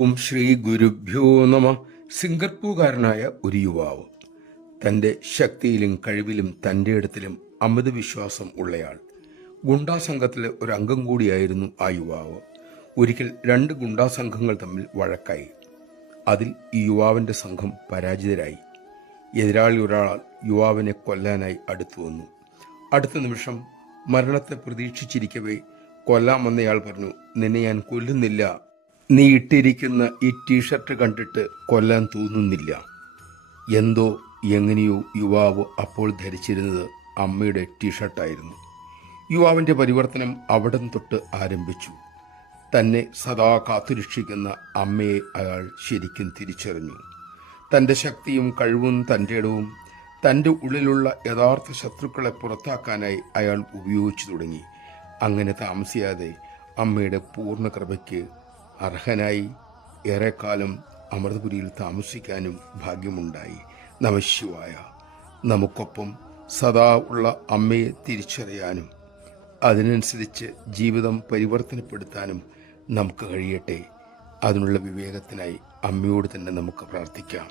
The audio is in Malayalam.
ശ്രീ ഗുരുഭ്യോ നമ. സിംഗപ്പൂർകാരനായ ഒരു യുവാവ്, തൻ്റെ ശക്തിയിലും കഴിവിലും തൻ്റെ ഇടത്തിലും അമിത വിശ്വാസം ഉള്ളയാൾ. ഗുണ്ടാ സംഘത്തിലെ ഒരു അംഗം കൂടിയായിരുന്നു ആ യുവാവ്. ഒരിക്കൽ രണ്ട് ഗുണ്ടാ സംഘങ്ങൾ തമ്മിൽ വഴക്കായി. അതിൽ ഈ യുവാവിൻ്റെ സംഘം പരാജിതരായി. എതിരാളി ഒരാൾ യുവാവിനെ കൊല്ലാനായി അടുത്തു വന്നു. അടുത്ത നിമിഷം മരണത്തെ പ്രതീക്ഷിച്ചിരിക്കവേ കൊല്ലാൻ വന്നയാൾ പറഞ്ഞു, നിന്നെ ഞാൻ കൊല്ലുന്നില്ല, നീ ഇട്ടിരിക്കുന്ന ഈ ടീഷർട്ട് കണ്ടിട്ട് കൊല്ലാൻ തോന്നുന്നില്ല. എന്തോ എങ്ങനെയോ യുവാവ് അപ്പോൾ ധരിച്ചിരുന്നത് അമ്മയുടെ ടീഷർട്ടായിരുന്നു. യുവാവിൻ്റെ പരിവർത്തനം അവിടം തൊട്ട് ആരംഭിച്ചു. തന്നെ സദാ കാത്തുരക്ഷിക്കുന്ന അമ്മയെ അയാൾ ശരിക്കും തിരിച്ചറിഞ്ഞു. തൻ്റെ ശക്തിയും കഴിവും തൻ്റെ ഇടവും തൻ്റെ ഉള്ളിലുള്ള യഥാർത്ഥ ശത്രുക്കളെ പുറത്താക്കാനായി അയാൾ ഉപയോഗിച്ചു തുടങ്ങി. അങ്ങനെ താമസിയാതെ അമ്മയുടെ പൂർണ്ണ കൃപയ്ക്ക് അർഹനായി ഏറെക്കാലം അമൃതപുരിയിൽ താമസിക്കാനും ഭാഗ്യമുണ്ടായി. നമഃശിവായ. നമുക്കൊപ്പം സദാ ഉള്ള അമ്മയെ തിരിച്ചറിയാനും അതിനനുസരിച്ച് ജീവിതം പരിവർത്തനപ്പെടുത്താനും നമുക്ക് കഴിയട്ടെ. അതിനുള്ള വിവേകത്തിനായി അമ്മയോട് തന്നെ നമുക്ക് പ്രാർത്ഥിക്കാം.